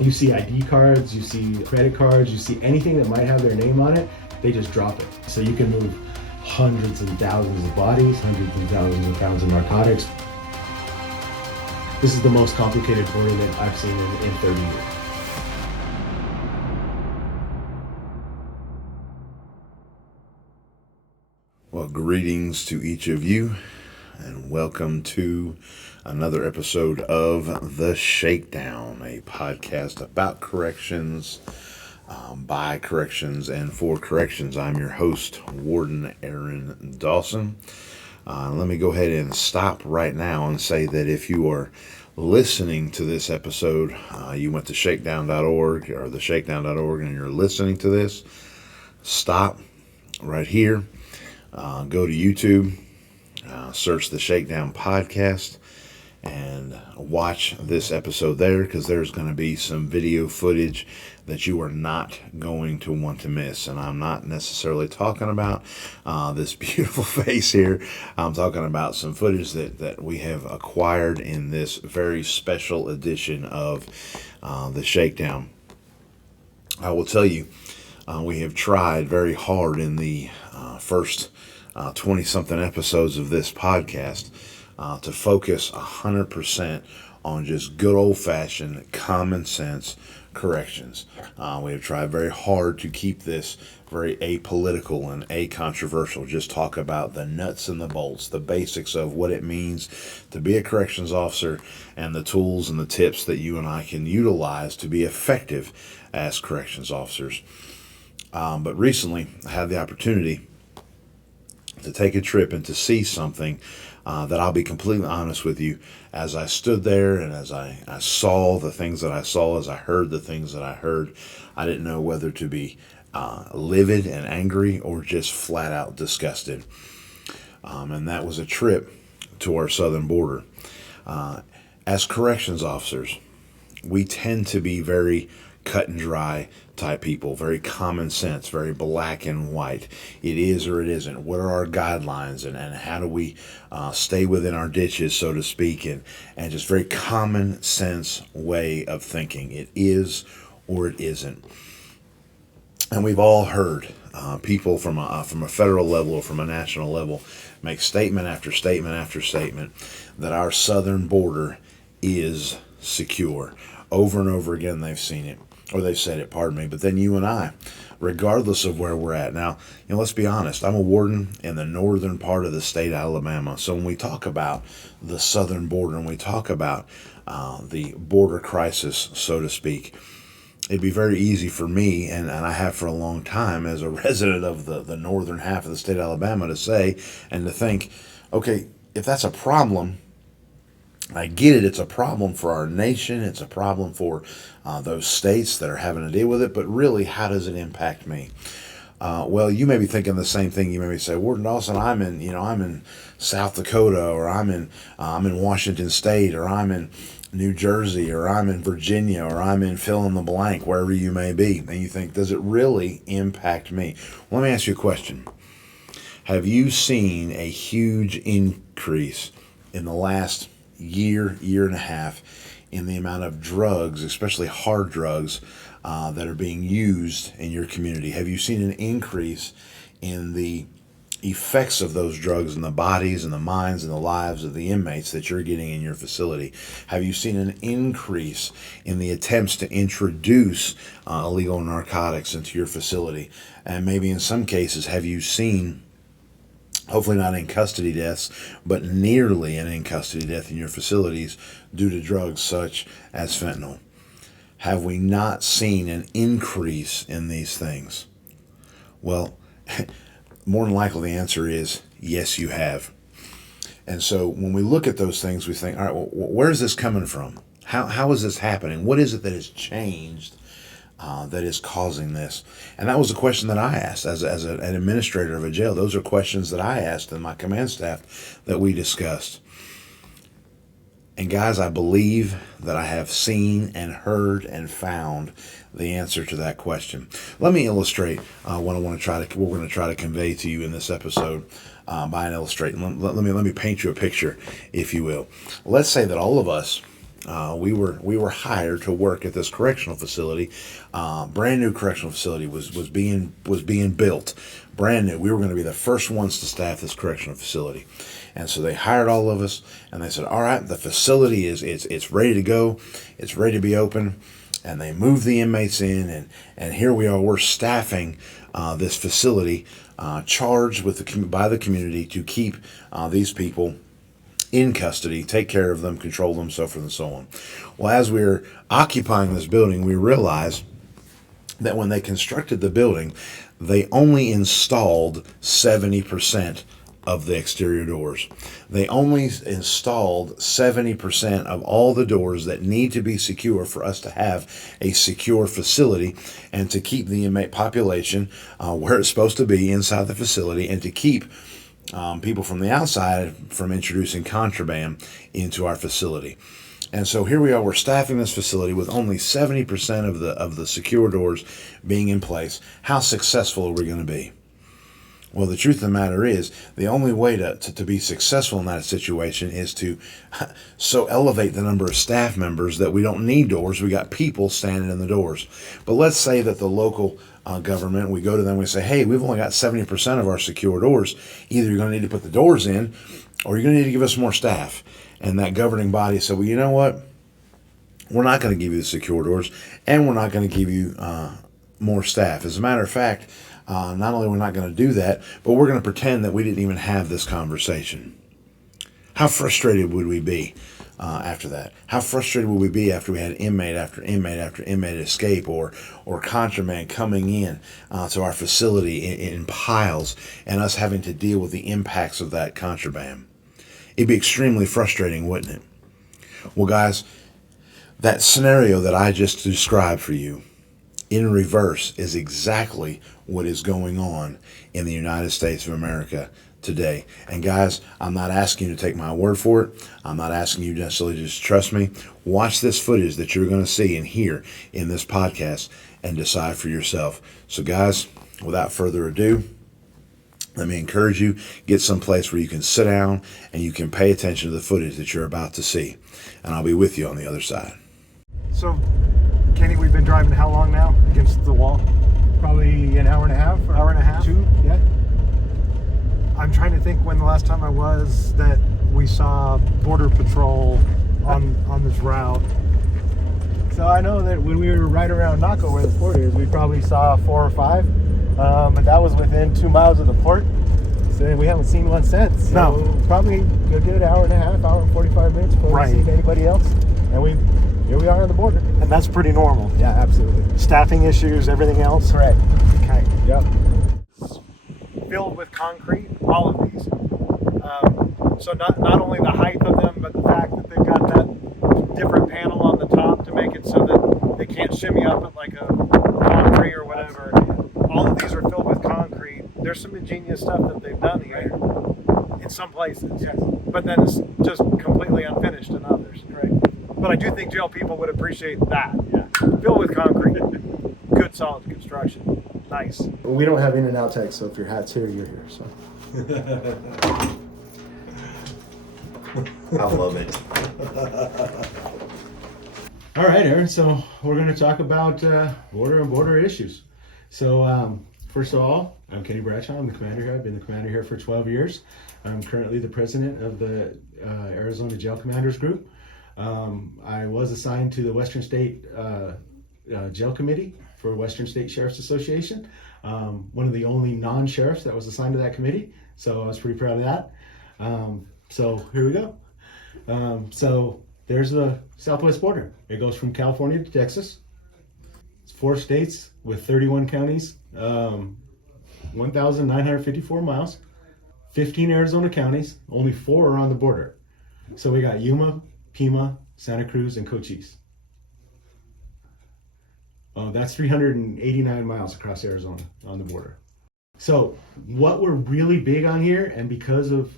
You see ID cards, you see credit cards, you see anything that might have their name on it, they just drop it. So you can move hundreds and thousands of bodies, hundreds and thousands of pounds of narcotics. This is the most complicated border that I've seen in 30 years. Well, greetings to each of you, and welcome to another episode of The Shakedown, a podcast about corrections, by corrections, and for corrections. I'm your host, Warden Aaron Dawson. Let me go ahead and stop right now and say that if you are listening to this episode, you went to shakedown.org or theshakedown.org and you're listening to this, stop right here. Go to YouTube, search the Shakedown podcast, and watch this episode there, because there's going to be some video footage that you are not going to want to miss. And I'm not necessarily talking about this beautiful face here. I'm talking about some footage that we have acquired in this very special edition of the Shakedown. I will tell you, we have tried very hard in the first 20-something episodes of this podcast to focus 100% on just good old-fashioned common sense corrections. We have tried very hard to keep this very apolitical and acontroversial. Just talk about the nuts and the bolts, the basics of what it means to be a corrections officer, and the tools and the tips that you and I can utilize to be effective as corrections officers. But recently, I had the opportunity to take a trip and to see something that I'll be completely honest with you, as I stood there and as I saw the things that I saw, as I heard the things that I heard, I didn't know whether to be livid and angry or just flat out disgusted. And that was a trip to our southern border. As corrections officers, we tend to be very cut and dry type people, very common sense, very black and white. It is or it isn't. What are our guidelines, and how do we stay within our ditches, so to speak, and just very common sense way of thinking. It is or it isn't. And we've all heard people from a federal level or from a national level make statement after statement after statement that our southern border is secure. Over and over again, they've seen it. Or they've said it, pardon me. But then you and I, regardless of where we're at. Now, let's be honest. I'm a warden in the northern part of the state of Alabama. So when we talk about the southern border and we talk about the border crisis, so to speak, it'd be very easy for me, and I have for a long time, as a resident of the northern half of the state of Alabama, to say and to think, okay, if that's a problem, I get it. It's a problem for our nation. It's a problem for those states that are having to deal with it. But really, how does it impact me? Well, you may be thinking the same thing. You may say, Warden Dawson, I'm in South Dakota, or I'm in Washington State, or I'm in New Jersey, or I'm in Virginia, or I'm in fill in the blank, wherever you may be. And you think, does it really impact me? Well, let me ask you a question. Have you seen a huge increase in the last year and a half in the amount of drugs, especially hard drugs, that are being used in your community? Have you seen an increase in the effects of those drugs in the bodies and the minds and the lives of the inmates that you're getting in your facility? Have you seen an increase in the attempts to introduce illegal narcotics into your facility? And maybe in some cases, have you seen, hopefully not in custody deaths, but nearly an in custody death in your facilities due to drugs such as fentanyl? Have we not seen an increase in these things? Well, more than likely the answer is yes, you have. And so when we look at those things, we think, all right, well, where is this coming from? How is this happening? What is it that has changed that is causing this? And that was a question that I asked as an administrator of a jail. Those are questions that I asked in my command staff that we discussed. And guys, I believe that I have seen and heard and found the answer to that question. Let me illustrate what we're going to try to convey to you in this episode by an illustration. Let me paint you a picture, if you will. Let's say that all of us we were hired to work at this correctional facility. Brand new correctional facility was being built, brand new. We were going to be the first ones to staff this correctional facility, and so they hired all of us, and they said, "All right, the facility it's ready to go, it's ready to be open," and they moved the inmates in, and here we are. We're staffing this facility, charged with by the community to keep these people in custody, take care of them, control them, so forth and so on. Well, as we were occupying this building, we realized that when they constructed the building, they only installed 70% of the exterior doors. They only installed 70% of all the doors that need to be secure for us to have a secure facility and to keep the inmate population where it's supposed to be inside the facility, and to keep people from the outside from introducing contraband into our facility. And so here we are, we're staffing this facility with only 70% of the secure doors being in place. How successful are we going to be? Well, the truth of the matter is, the only way to be successful in that situation is to so elevate the number of staff members that we don't need doors. We got people standing in the doors. But let's say that the local government, we go to them, we say, "Hey, we've only got 70% of our secure doors. Either you're going to need to put the doors in, or you're going to need to give us more staff." And that governing body said, "Well, you know what? We're not going to give you the secure doors, and we're not going to give you more staff. As a matter of fact, not only are we not going to do that, but we're going to pretend that we didn't even have this conversation." How frustrated would we be after that? How frustrated would we be after we had inmate after inmate after inmate escape, or contraband coming in to our facility in piles, and us having to deal with the impacts of that contraband? It'd be extremely frustrating, wouldn't it? Well, guys, that scenario that I just described for you in reverse is exactly what is going on in the United States of America today. And guys, I'm not asking you to take my word for it. I'm not asking you necessarily to just trust me. Watch this footage that you're going to see and hear in this podcast and decide for yourself. So guys, without further ado, let me encourage you, get someplace where you can sit down and you can pay attention to the footage that you're about to see. And I'll be with you on the other side. So, Kenny, we've been driving how long now against the wall? Probably an hour and a half. Or Hour and a half? 2, yeah. I'm trying to think when the last time I was that we saw Border Patrol on this route. So I know that when we were right around NIJO where the port is, we probably saw 4 or 5. But that was within 2 miles of the port. So we haven't seen one since. So No. probably a good hour and a half, hour and 45 minutes before Right. we've seen anybody else. And here we are on the border. And that's pretty normal. Yeah, absolutely. Staffing issues, everything else. Correct. Okay. Yep. Filled with concrete, all of these. So not only the height of them, but the fact that they've got that different panel on the top to make it so that they can't shimmy up it like a palm tree or whatever. All of these are filled with concrete. There's some ingenious stuff that they've done here in some places. Yes. But then it's just completely unfinished in others. Correct. But I do think jail people would appreciate that. Yeah. Filled with concrete. Good solid construction. Nice. We don't have in and out tags, so if your hat's here, you're here. So. I love it. All right, Aaron. So we're going to talk about border issues. So first of all, I'm Kenny Bradshaw. I'm the commander here. I've been the commander here for 12 years. I'm currently the president of the Arizona Jail Commanders Group. I was assigned to the Western State Jail Committee for Western State Sheriff's Association. One of the only non-sheriffs that was assigned to that committee. So I was pretty proud of that. So here we go. So there's the southwest border. It goes from California to Texas. It's 4 states with 31 counties, 1,954 miles, 15 Arizona counties, only 4 are on the border. So we got Yuma, Pima, Santa Cruz, and Cochise. That's 389 miles across Arizona on the border. So what we're really big on here, and because of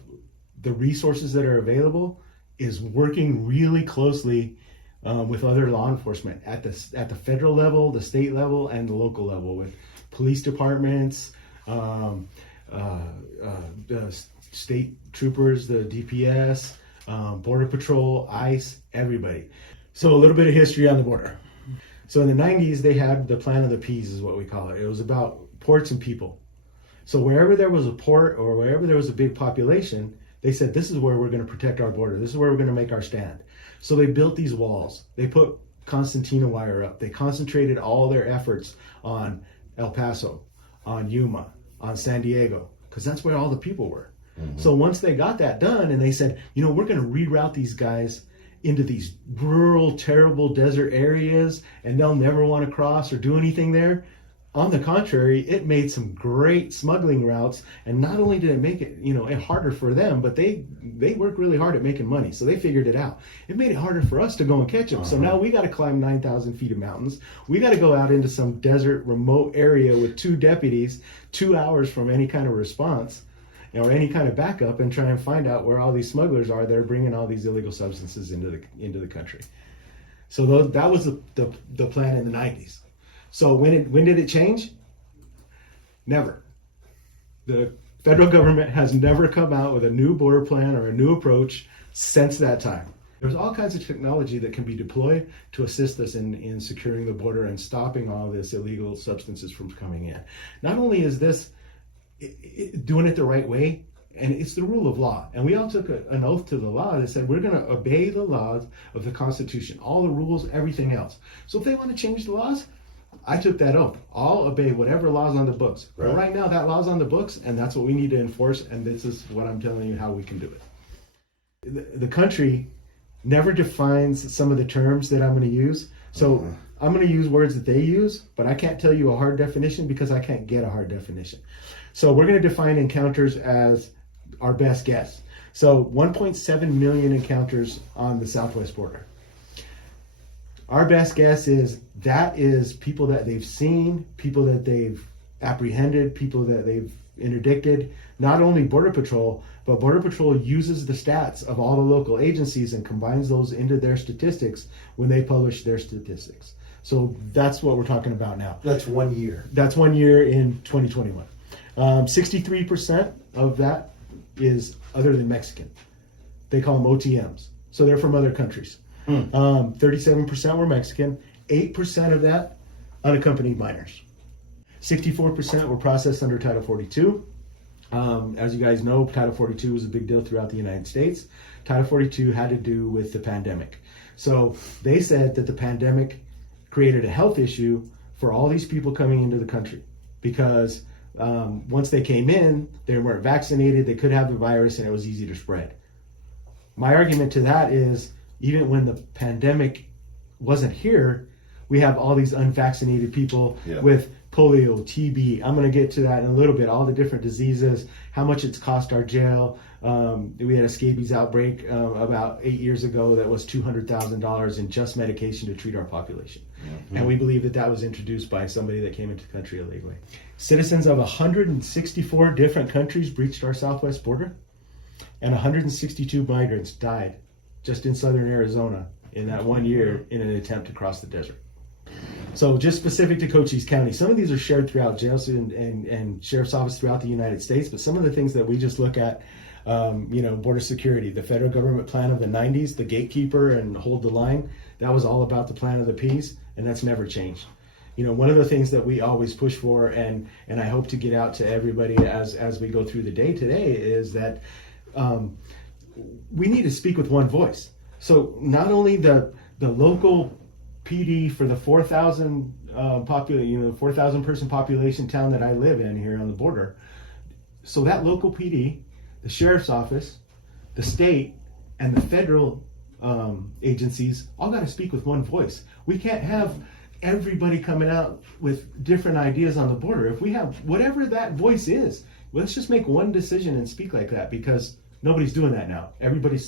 the resources that are available, is working really closely with other law enforcement at the federal level, the state level, and the local level, with police departments, the state troopers, the DPS, Border Patrol, ICE, everybody. So a little bit of history on the border. So in the 90s, they had the plan of the P's is what we call it. It was about ports and people. So wherever there was a port or wherever there was a big population, they said, this is where we're going to protect our border. This is where we're going to make our stand. So they built these walls. They put concertina wire up. They concentrated all their efforts on El Paso, on Yuma, on San Diego, because that's where all the people were. Mm-hmm. So once they got that done and they said, you know, we're going to reroute these guys into these rural, terrible desert areas and they'll never want to cross or do anything there. On the contrary, it made some great smuggling routes, and not only did it make it, you know, harder for them, but they worked really hard at making money, so they figured it out. It made it harder for us to go and catch them. So now we got to climb 9,000 feet of mountains. We got to go out into some desert, remote area with 2 deputies, 2 hours from any kind of response or any kind of backup, and try and find out where all these smugglers are that are bringing all these illegal substances into the country. So that was the plan in the 90s. So when did it change? Never. The federal government has never come out with a new border plan or a new approach since that time. There's all kinds of technology that can be deployed to assist us in securing the border and stopping all this illegal substances from coming in. Not only is this doing it the right way, and it's the rule of law. And we all took an oath to the law that said we're going to obey the laws of the Constitution, all the rules, everything else. So if they want to change the laws, I took that oath. I'll obey whatever law's on the books. Right. But right now, that law's on the books, and that's what we need to enforce, and this is what I'm telling you how we can do it. The country never defines some of the terms that I'm going to use. So I'm going to use words that they use, but I can't tell you a hard definition because I can't get a hard definition. So we're going to define encounters as our best guess. So 1.7 million encounters on the southwest border. Our best guess is that is people that they've seen, people that they've apprehended, people that they've interdicted. Not only Border Patrol, but Border Patrol uses the stats of all the local agencies and combines those into their statistics when they publish their statistics. So that's what we're talking about now. That's 1 year. That's 1 year in 2021. 63% of that is other than Mexican. They call them OTMs. So they're from other countries. 37% were Mexican. 8% of that, unaccompanied minors. 64% were processed under Title 42. As you guys know, Title 42 was a big deal throughout the United States. Title 42 had to do with the pandemic. So they said that the pandemic created a health issue for all these people coming into the country because once they came in, they weren't vaccinated, they could have the virus, and it was easy to spread. My argument to that is, even when the pandemic wasn't here, we have all these unvaccinated people with polio, TB. I'm going to get to that in a little bit, all the different diseases, how much it's cost our jail. We had a scabies outbreak about 8 years ago that was $200,000 in just medication to treat our population. Mm-hmm. And we believe that was introduced by somebody that came into the country illegally. Citizens of 164 different countries breached our southwest border, and 162 migrants died just in southern Arizona in that 1 year in an attempt to cross the desert. So just specific to Cochise County, some of these are shared throughout jails and sheriff's office throughout the United States, but some of the things that we just look at, border security, the federal government plan of the 90s, the gatekeeper and hold the line, that was all about the plan of the P's, and that's never changed. You know, one of the things that we always push for, and I hope to get out to everybody as we go through the day today, is that we need to speak with one voice. So not only the local PD for the 4,000 person population town that I live in here on the border. So that local PD, the sheriff's office, the state, and the federal agencies all got to speak with one voice. We can't have everybody coming out with different ideas on the border. If we have whatever that voice is, let's just make one decision and speak like that, because nobody's doing that now. Everybody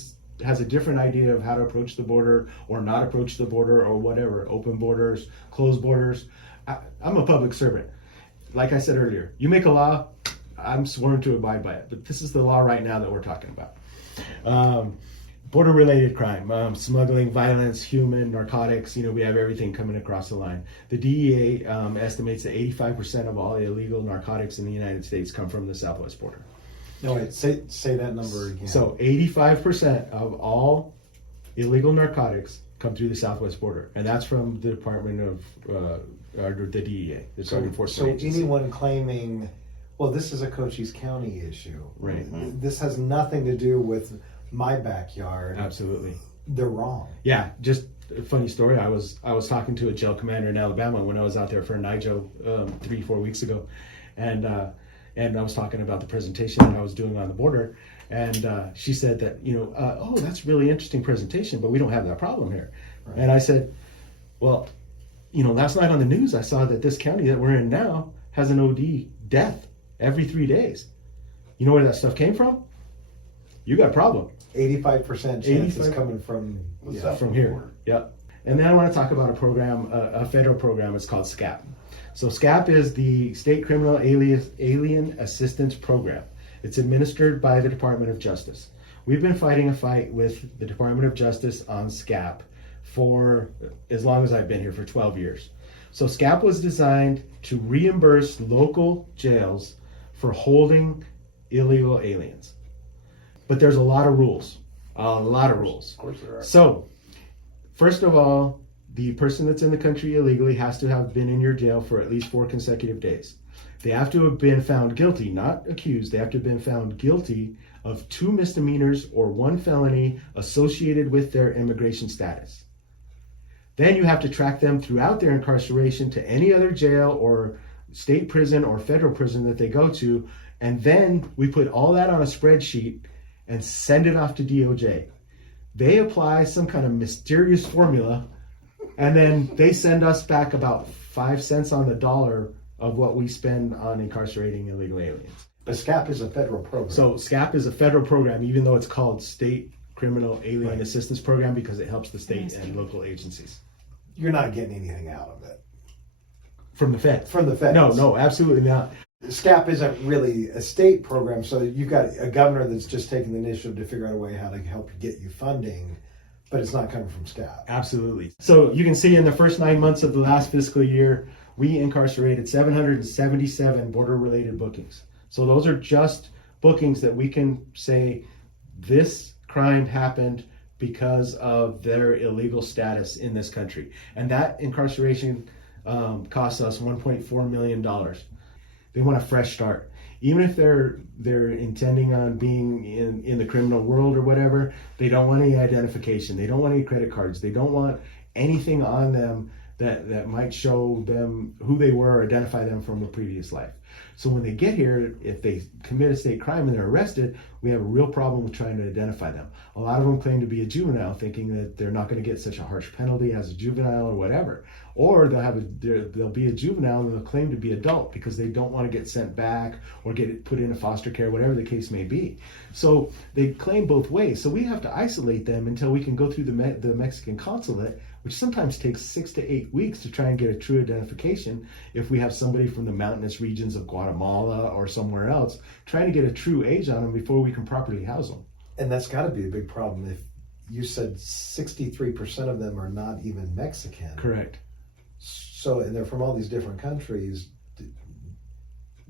has a different idea of how to approach the border or not approach the border or whatever. Open borders, closed borders. I'm a public servant. Like I said earlier, you make a law, I'm sworn to abide by it. But this is the law right now that we're talking about. Border-related crime, smuggling, violence, human, narcotics, we have everything coming across the line. The DEA estimates that 85% of all illegal narcotics in the United States come from the southwest border. No, wait, say that number again. So 85% of all illegal narcotics come through the southwest border, and that's from the Department of the DEA, the Drug Enforcement Agency. Anyone claiming, well, this is a Cochise County issue, Right? This has nothing to do with my backyard. Absolutely. They're wrong. Yeah, just a funny story. I was talking to a jail commander in Alabama when I was out there for NIJO 3-4 weeks ago, and I was talking about the presentation that I was doing on the border, and she said that oh, that's really interesting presentation, but we don't have that problem here. Right. And I said, well, last night on the news I saw that this county that we're in now has an OD death every 3 days. You know where that stuff came from? You got a problem. 85% chance is coming from here. Yeah. And then I want to talk about a program, a federal program. It's called SCAP. So SCAP is the State Criminal Alien Assistance Program. It's administered by the Department of Justice. We've been fighting a fight with the Department of Justice on SCAP for as long as I've been here, for 12 years. So SCAP was designed to reimburse local jails for holding illegal aliens. But there's a lot of rules. Of course there are. So, first of all, the person that's in the country illegally has to have been in your jail for at least 4 consecutive days. They have to have been found guilty, not accused. They have to have been found guilty of 2 misdemeanors or 1 felony associated with their immigration status. Then you have to track them throughout their incarceration to any other jail or state prison or federal prison that they go to. And then we put all that on a spreadsheet and send it off to DOJ. They apply some kind of mysterious formula, and then they send us back about 5 cents on the dollar of what we spend on incarcerating illegal aliens. But SCAP is a federal program. So SCAP is a federal program, even though it's called State Criminal Alien Assistance Program, because it helps the state and local agencies. You're not getting anything out of it. From the feds? From the feds. No, absolutely not. SCAP isn't really a state program, so you've got a governor that's just taking the initiative to figure out a way how to help get you funding, but it's not coming from SCAP. Absolutely. So you can see in the first 9 months of the last fiscal year, we incarcerated 777 border-related bookings. So those are just bookings that we can say this crime happened because of their illegal status in this country. And that incarceration costs us $1.4 million. They want a fresh start. Even if they're intending on being in the criminal world or whatever, they don't want any identification. They don't want any credit cards. They don't want anything on them that might show them who they were or identify them from a previous life. So when they get here, if they commit a state crime and they're arrested, we have a real problem with trying to identify them. A lot of them claim to be a juvenile, thinking that they're not going to get such a harsh penalty as a juvenile or whatever. Or they'll be a juvenile and they'll claim to be adult because they don't want to get sent back or get put into foster care, whatever the case may be. So they claim both ways. So we have to isolate them until we can go through the Mexican consulate, which sometimes takes 6 to 8 weeks to try and get a true identification. If we have somebody from the mountainous regions of Guatemala or somewhere else, trying to get a true age on them before we can properly house them. And that's got to be a big problem. If you said 63% of them are not even Mexican. Correct. So, and they're from all these different countries.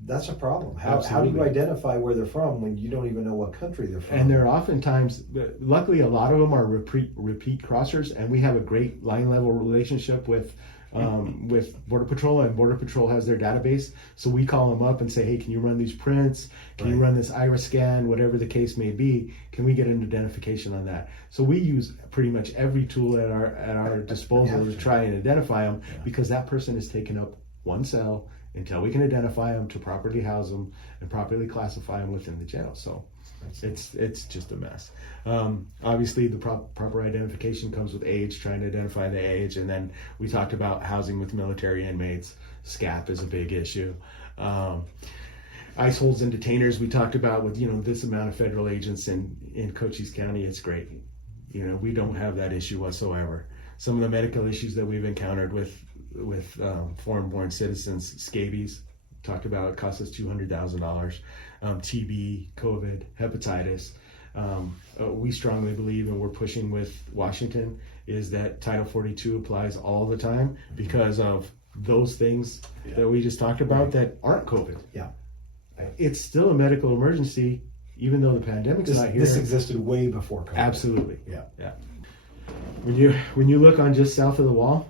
That's a problem. How do you identify where they're from when you don't even know what country they're from? And they're oftentimes, luckily, a lot of them are repeat crossers, and we have a great line level relationship with Border Patrol, and Border Patrol has their database. So we call them up and say, hey, can you run these prints? Can you run this iris scan? Whatever the case may be, can we get an identification on that? So we use pretty much every tool at our disposal to try and identify them, because that person has taken up one cell until we can identify them, to properly house them and properly classify them within the jail. So it's just a mess. Obviously, the proper identification comes with age, trying to identify the age. And then we talked about housing with military inmates. SCAP is a big issue. ICE holds and detainers, we talked about with, this amount of federal agents in Cochise County. It's great. We don't have that issue whatsoever. Some of the medical issues that we've encountered with foreign-born citizens, scabies, talked about, it costs us $200,000. TB, COVID, hepatitis. We strongly believe, and we're pushing with Washington, is that Title 42 applies all the time because of those things that we just talked about that aren't COVID. Yeah. It's still a medical emergency, even though the pandemic's not here. This existed way before COVID. Absolutely. Yeah. When you look on just south of the wall,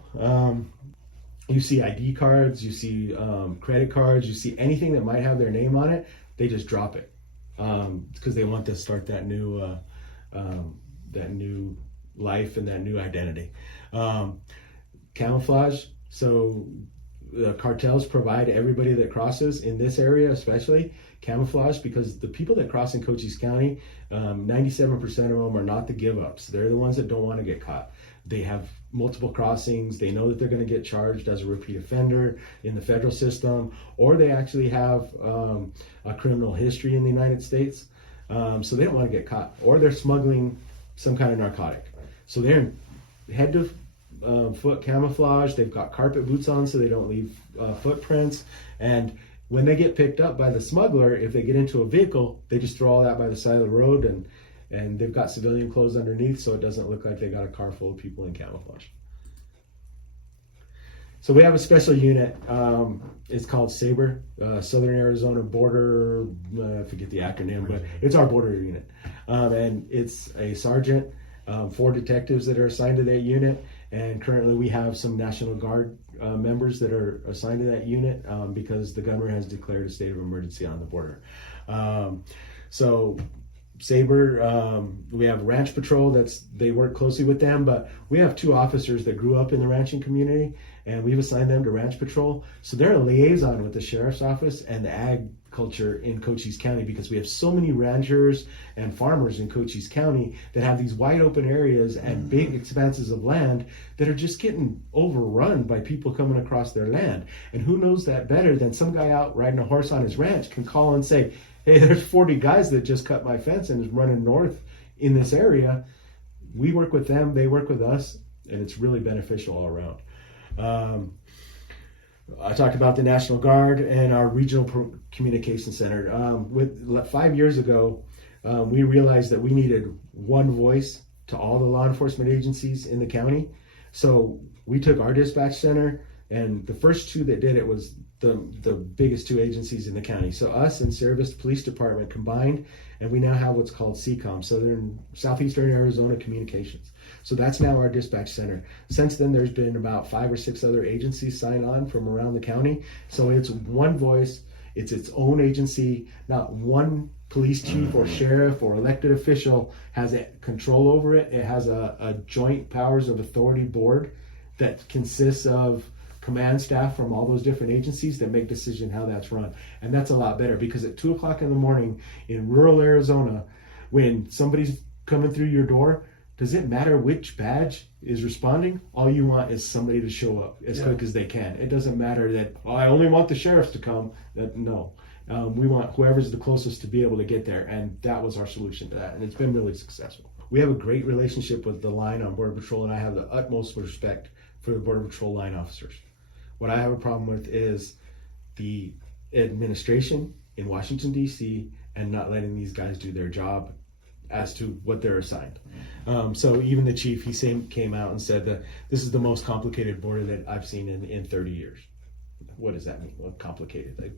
you see ID cards, you see credit cards, you see anything that might have their name on it. They just drop it because they want to start that new life and that new identity. Camouflage. So the cartels provide everybody that crosses in this area, especially camouflage, because the people that cross in Cochise County, 97% of them are not the give-ups. They're the ones that don't want to get caught. They have multiple crossings. They know that they're going to get charged as a repeat offender in the federal system, or they actually have a criminal history in the United States. So they don't want to get caught, or they're smuggling some kind of narcotic. So they're in head to foot camouflage. They've got carpet boots on so they don't leave footprints. And when they get picked up by the smuggler, if they get into a vehicle, they just throw all that by the side of the road, and they've got civilian clothes underneath, so it doesn't look like they got a car full of people in camouflage. So we have a special unit. It's called SABRE, Southern Arizona Border, I forget the acronym, but it's our border unit. And it's a sergeant, 4 detectives that are assigned to that unit, and currently we have some National Guard members that are assigned to that unit because the governor has declared a state of emergency on the border. So SABRE, we have Ranch Patrol, they work closely with them, but we have 2 officers that grew up in the ranching community, and we've assigned them to Ranch Patrol. So they're a liaison with the Sheriff's Office and the ag culture in Cochise County, because we have so many ranchers and farmers in Cochise County that have these wide open areas and big expanses of land that are just getting overrun by people coming across their land. And who knows that better than some guy out riding a horse on his ranch can call and say, hey, there's 40 guys that just cut my fence and is running north in this area. We work with them, they work with us, and it's really beneficial all around. I talked about the National Guard and our Regional Communication Center. 5 years ago, we realized that we needed one voice to all the law enforcement agencies in the county. So we took our dispatch center, and the first 2 that did it was the biggest 2 agencies in the county. So us and Sierra Vista Police Department combined, and we now have what's called CCOM, Southeastern Arizona Communications. So that's now our dispatch center. Since then, there's been about 5 or 6 other agencies sign on from around the county. So it's one voice, it's its own agency. Not one police chief or sheriff or elected official has control over it. It has a joint powers of authority board that consists of command staff from all those different agencies that make decision how that's run. And that's a lot better, because at 2 o'clock in the morning in rural Arizona, when somebody's coming through your door, does it matter which badge is responding? All you want is somebody to show up as quick as they can. It doesn't matter that, I only want the sheriffs to come. No. We want whoever's the closest to be able to get there. And that was our solution to that. And it's been really successful. We have a great relationship with the line on Border Patrol, and I have the utmost respect for the Border Patrol line officers. What I have a problem with is the administration in Washington, D.C., and not letting these guys do their job as to what they're assigned. So even the chief, he came out and said that this is the most complicated border that I've seen in 30 years. What does that mean? Well, complicated.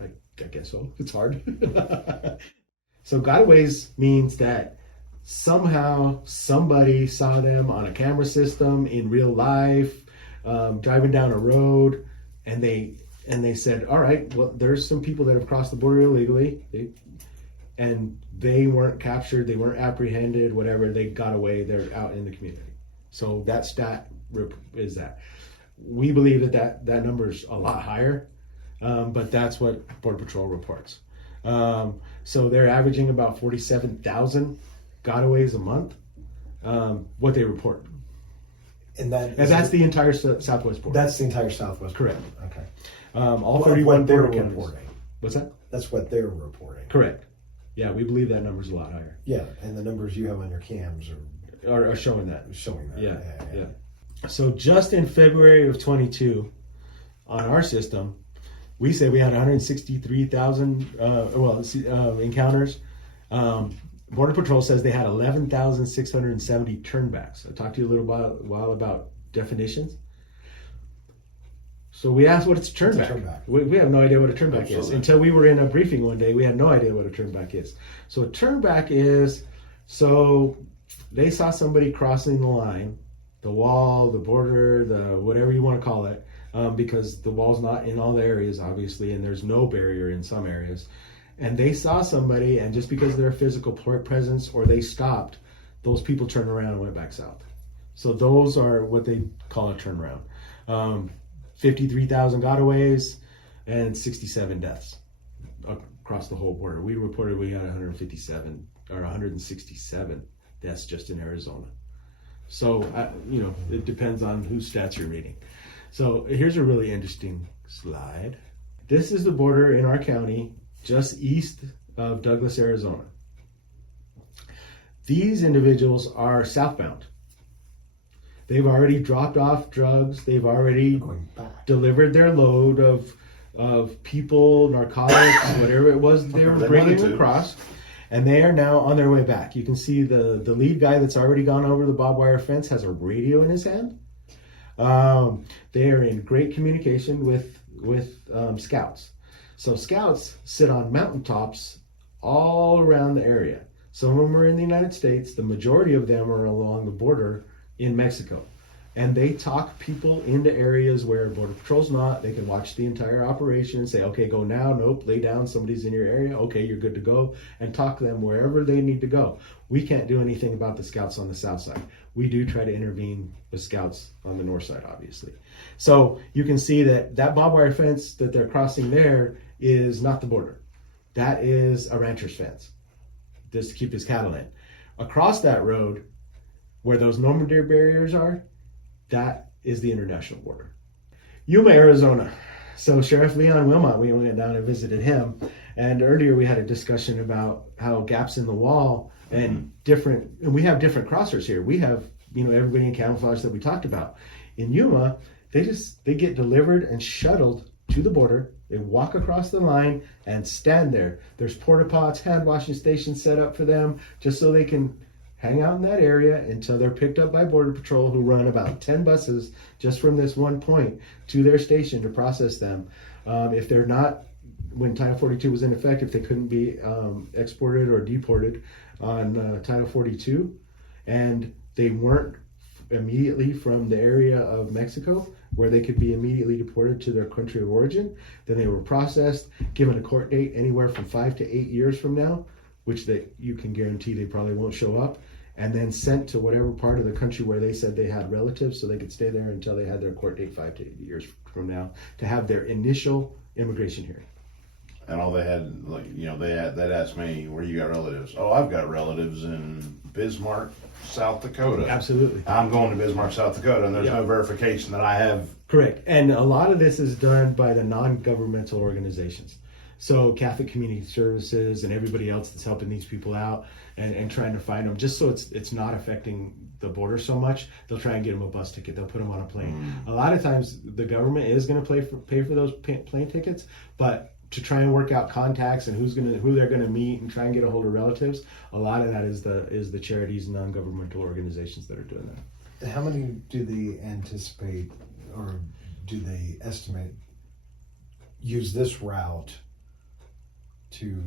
I guess so. It's hard. So gotaways means that somehow somebody saw them on a camera system in real life, driving down a road, and they said, all right, well, there's some people that have crossed the border illegally, and they weren't captured, they weren't apprehended, whatever, they got away, they're out in the community. So that stat is that. We believe that number is a lot higher, but that's what Border Patrol reports. So they're averaging about 47,000 gotaways a month, what they report. And that's the entire Southwest border. That's the entire Southwest border. Correct. Okay. All 31 they're border counties. reporting. What's that? That's what they're reporting. Correct. Yeah, we believe that number's a lot higher. Yeah, and the numbers you have on your cams Are showing that. showing that. Yeah. So just in February of 22, on our system, we said we had 163,000 encounters. Border Patrol says they had 11,670 turnbacks. I talked to you a little while about definitions. So we asked what it's a turnback. We have no idea what a turnback is. Until we were in a briefing one day, we had no idea what a turnback is. So a turnback is, they saw somebody crossing the line, the wall, the border, the whatever you want to call it, because the wall's not in all the areas, obviously, and there's no barrier in some areas. And they saw somebody, and just because of their physical presence or they stopped, those people turned around and went back south. So those are what they call a turnaround. 53,000 gotaways and 67 deaths across the whole border. We reported we had 167 deaths just in Arizona. So, it depends on whose stats you're reading. So here's a really interesting slide. This is the border in our county, just east of Douglas, Arizona. These individuals are southbound. They've already dropped off drugs. They've already delivered their load of people, narcotics, whatever it was they were bringing across. And they are now on their way back. You can see the lead guy that's already gone over the barbed wire fence has a radio in his hand. They are in great communication with scouts. So scouts sit on mountaintops all around the area. Some of them are in the United States. The majority of them are along the border in Mexico. And they talk people into areas where Border Patrol's not. They can watch the entire operation and say, okay, go now. Nope, lay down. Somebody's in your area. Okay, you're good to go. And talk to them wherever they need to go. We can't do anything about the scouts on the south side. We do try to intervene with scouts on the north side, obviously. So you can see that barbed wire fence that they're crossing there is not the border. That is a rancher's fence, just to keep his cattle in. Across that road, where those normandy barriers are, that is the international border. Yuma, Arizona. So Sheriff Leon Wilmot, we went down and visited him. And earlier we had a discussion about how gaps in the wall and we have different crossers here. We have, everybody in camouflage that we talked about. In Yuma, they get delivered and shuttled to the border. They walk across the line and stand there. There's porta pots, hand washing stations set up for them just so they can hang out in that area until they're picked up by Border Patrol, who run about 10 buses just from this one point to their station to process them. If they're not, when Title 42 was in effect, if they couldn't be exported or deported on Title 42, and they weren't immediately from the area of Mexico, where they could be immediately deported to their country of origin, then they were processed, given a court date anywhere from 5 to 8 years from now, which you can guarantee they probably won't show up, and then sent to whatever part of the country where they said they had relatives, so they could stay there until they had their court date 5 to 8 years from now to have their initial immigration hearing. And all they had, they'd ask me, where you got relatives? Oh, I've got relatives in Bismarck, South Dakota. Absolutely. I'm going to Bismarck, South Dakota, and there's no verification that I have. Correct. And a lot of this is done by the non-governmental organizations. So Catholic Community Services and everybody else that's helping these people out and trying to find them, just so it's not affecting the border so much, they'll try and get them a bus ticket. They'll put them on a plane. A lot of times the government is going to pay for those plane tickets, but to try and work out contacts and who they're going to meet and try and get a hold of relatives, a lot of that is the charities and non-governmental organizations that are doing that. How many do they anticipate, or do they estimate, use this route to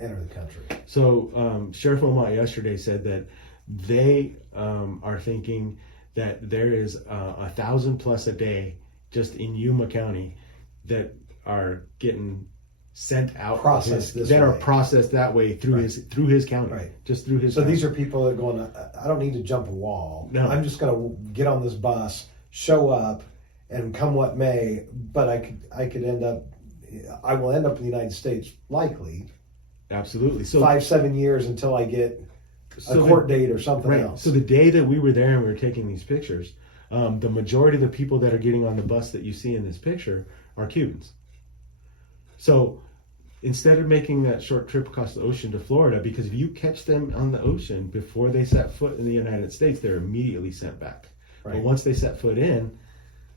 enter the country? So Sheriff Wilmot yesterday said that they are thinking that there is 1,000 plus a day just in Yuma County that are getting sent out, are processed that way through his county, just through his. So county. These are people that are going, I don't need to jump a wall. No. I'm just going to get on this bus, show up, and come what may. But I will end up in the United States, likely. Absolutely. So 5-7 years until I get a court date or something else. So the day that we were there and we were taking these pictures, the majority of the people that are getting on the bus that you see in this picture are Cubans. So instead of making that short trip across the ocean to Florida, because if you catch them on the ocean before they set foot in the United States, they're immediately sent back. Right. But once they set foot in,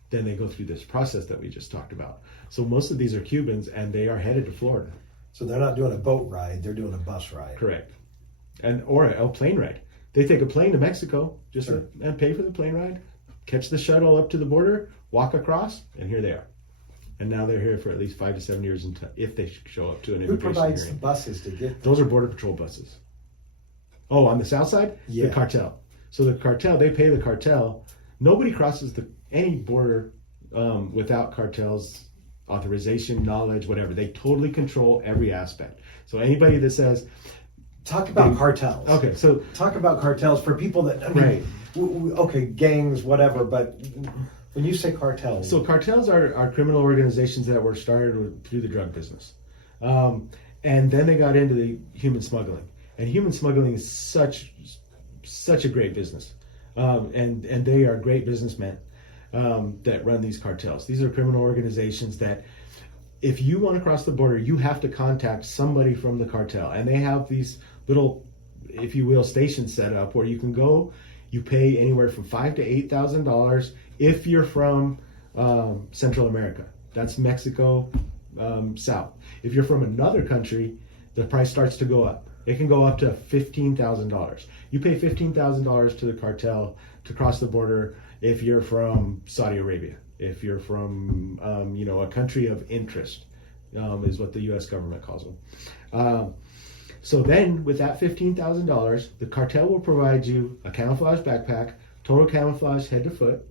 then they go through this process that we just talked about. So most of these are Cubans, and they are headed to Florida. So they're not doing a boat ride, they're doing a bus ride. Correct. Or a plane ride. They take a plane to Mexico and pay for the plane ride, catch the shuttle up to the border, walk across, and here they are. And now they're here for at least 5 to 7 years if they show up to an immigration hearing. Who provides the buses to get them? Those are Border Patrol buses. Oh, on the south side, Yeah. the cartel. So the cartel, they pay the cartel. Nobody crosses any border without cartels authorization, knowledge, whatever. They totally control every aspect. So anybody that says, Talk about cartels. okay, so Talk about cartels for people that, I mean, Right. Okay, gangs, whatever, but when you say cartels. So cartels are criminal organizations that were started through the drug business. And then they got into the human smuggling. And human smuggling is such a great business. And they are great businessmen that run these cartels. These are criminal organizations that if you want to cross the border, you have to contact somebody from the cartel. And they have these little, if you will, stations set up where you can go. You pay anywhere from $5,000 to $8,000 if you're from Central America. That's Mexico south. If you're from another country, the price starts to go up. It can go up to $15,000. You pay $15,000 to the cartel to cross the border if you're from Saudi Arabia. If you're from a country of interest, is what the U.S. government calls them. So then, with that $15,000, the cartel will provide you a camouflage backpack, total camouflage head to foot,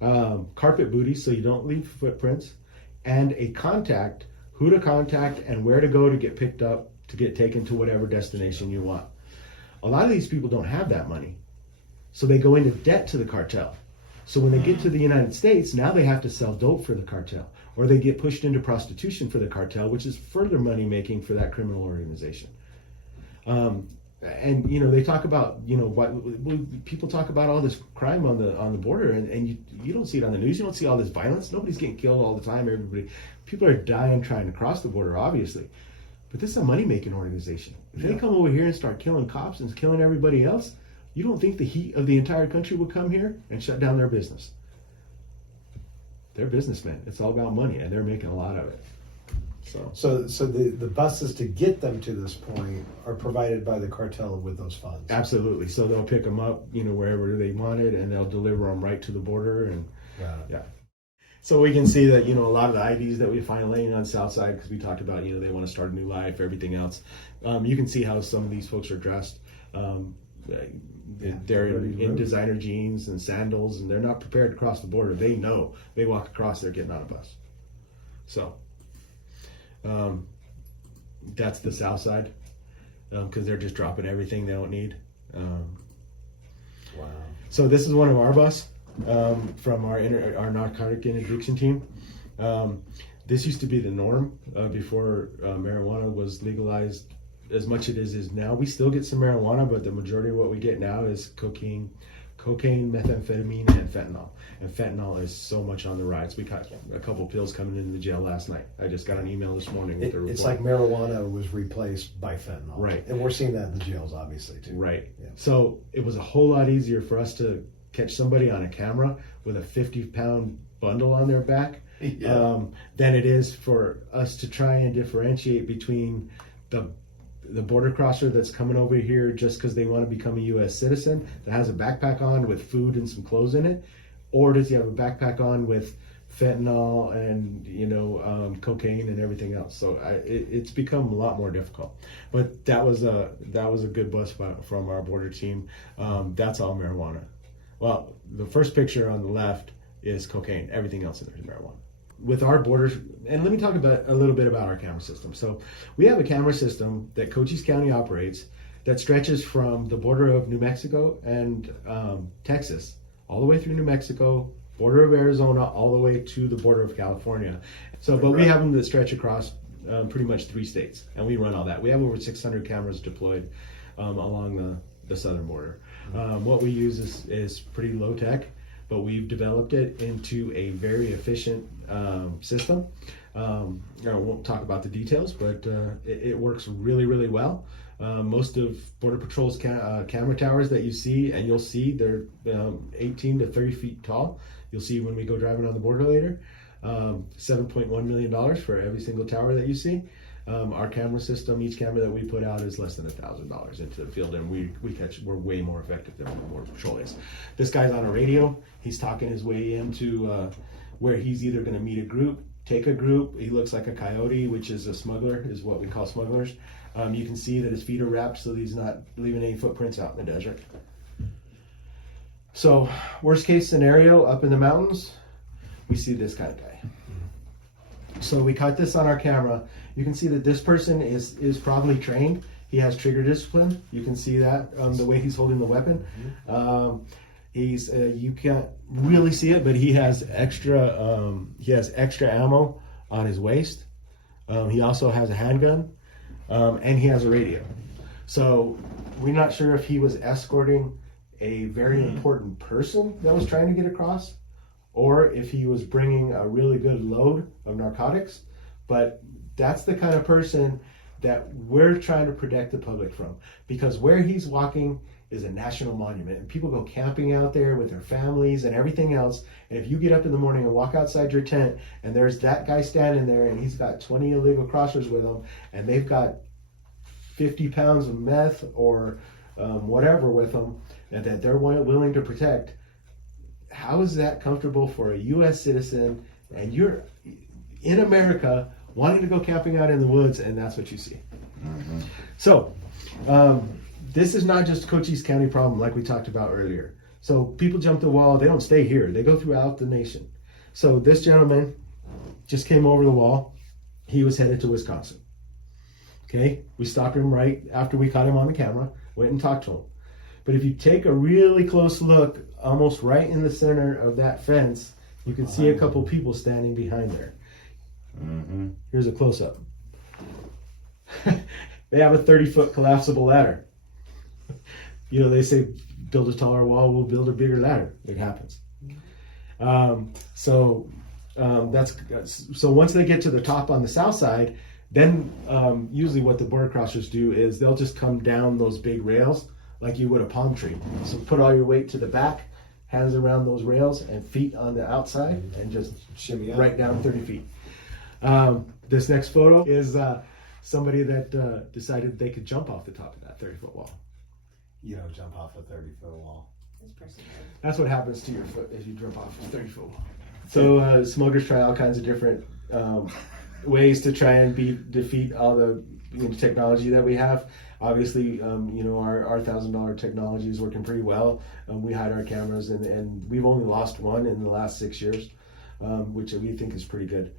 carpet booties so you don't leave footprints, and a contact, who to contact and where to go to get picked up to get taken to whatever destination you want. A lot of these people don't have that money, so they go into debt to the cartel. So when they get to the United States, now they have to sell dope for the cartel, or they get pushed into prostitution for the cartel, which is further money making for that criminal organization. And they talk about what people talk about all this crime on the border, and you don't see it on the news. You don't see all this violence. Nobody's getting killed all the time. People are dying trying to cross the border, obviously. But this is a money making organization. If they come over here and start killing cops and killing everybody else, you don't think the heat of the entire country would come here and shut down their business? They're businessmen. It's all about money, and they're making a lot of it. So the buses to get them to this point are provided by the cartel with those funds. Absolutely. So they'll pick them up, wherever they want it, and they'll deliver them right to the border. And yeah. So we can see that, a lot of the IDs that we find laying on South Side, because we talked about, they want to start a new life, everything else. You can see how some of these folks are dressed. They're in designer jeans and sandals, and they're not prepared to cross the border. They know they walk across, they're getting on a bus. So that's the South Side, because they're just dropping everything they don't need. Wow. So this is one of our bus from our narcotic interdiction team. This used to be the norm before marijuana was legalized as much as it is now. We still get some marijuana, but the majority of what we get now is cocaine, methamphetamine, and fentanyl. And fentanyl is so much on the rise. We got a couple pills coming into the jail last night. I just got an email this morning with the report. It's like marijuana was replaced by fentanyl. Right. And we're seeing that in the jails, obviously, too. Right. Yeah. So it was a whole lot easier for us to catch somebody on a camera with a 50-pound bundle on their back than it is for us to try and differentiate between the border crosser that's coming over here just because they want to become a U.S. citizen that has a backpack on with food and some clothes in it, or does he have a backpack on with fentanyl and cocaine and everything else? So it's become a lot more difficult. But that was a good bus from our border team. That's all marijuana. Well, the first picture on the left is cocaine. Everything else in there is marijuana. With our borders, and let me talk a little bit about our camera system. So we have a camera system that Cochise County operates that stretches from the border of New Mexico and Texas, all the way through New Mexico, border of Arizona, all the way to the border of California. So, but we have them that stretch across pretty much 3 states, and we run all that. We have over 600 cameras deployed along the southern border. What we use is pretty low tech, but we've developed it into a very efficient system. I won't talk about the details, but it works really, really well. Most of Border Patrol's camera towers that you see, and you'll see they're 18 to 30 feet tall. You'll see when we go driving on the border later. $7.1 million for every single tower that you see. Our camera system, each camera that we put out is less than $1,000 into the field, and we're way more effective than Border Patrol is. This guy's on a radio. He's talking his way into where he's either going to meet a group, take a group. He looks like a coyote, which is a smuggler, is what we call smugglers. You can see that his feet are wrapped so he's not leaving any footprints out in the desert. So worst case scenario, up in the mountains, we see this kind of guy. So we caught this on our camera. You can see that this person is probably trained. He has trigger discipline. You can see that the way he's holding the weapon. You can't really see it, but he has extra ammo on his waist. He also has a handgun, and he has a radio. So we're not sure if he was escorting a very important person that was trying to get across, or if he was bringing a really good load of narcotics. But that's the kind of person that we're trying to protect the public from, because where he's walking is a national monument, and people go camping out there with their families and everything else. And if you get up in the morning and walk outside your tent and there's that guy standing there and he's got 20 illegal crossers with him and they've got 50 pounds of meth or whatever with them that they're willing to protect, how is that comfortable for a U.S. citizen? And you're in America wanting to go camping out in the woods, and that's what you see. Mm-hmm. So this is not just a Cochise County problem like we talked about earlier. So people jump the wall. They don't stay here. They go throughout the nation. So this gentleman just came over the wall. He was headed to Wisconsin. Okay, we stopped him right after we caught him on the camera, went and talked to him. But if you take a really close look, almost right in the center of that fence, you can see a couple people standing behind there. Mm-hmm. Here's a close-up. They have a 30-foot collapsible ladder. You know, they say, build a taller wall, we'll build a bigger ladder. It happens. So once they get to the top on the south side, then usually what the border crossers do is they'll just come down those big rails like you would a palm tree. So put all your weight to the back, hands around those rails, and feet on the outside, and just shimmy right down 30 feet. This next photo is somebody that decided they could jump off the top of that 30-foot wall. You don't jump off a 30-foot wall. That's what happens to your foot as you jump off a 30-foot wall. So smugglers try all kinds of different ways to try and defeat all the technology that we have. Obviously, our $1,000 technology is working pretty well. We hide our cameras, and we've only lost one in the last 6 years, which we think is pretty good.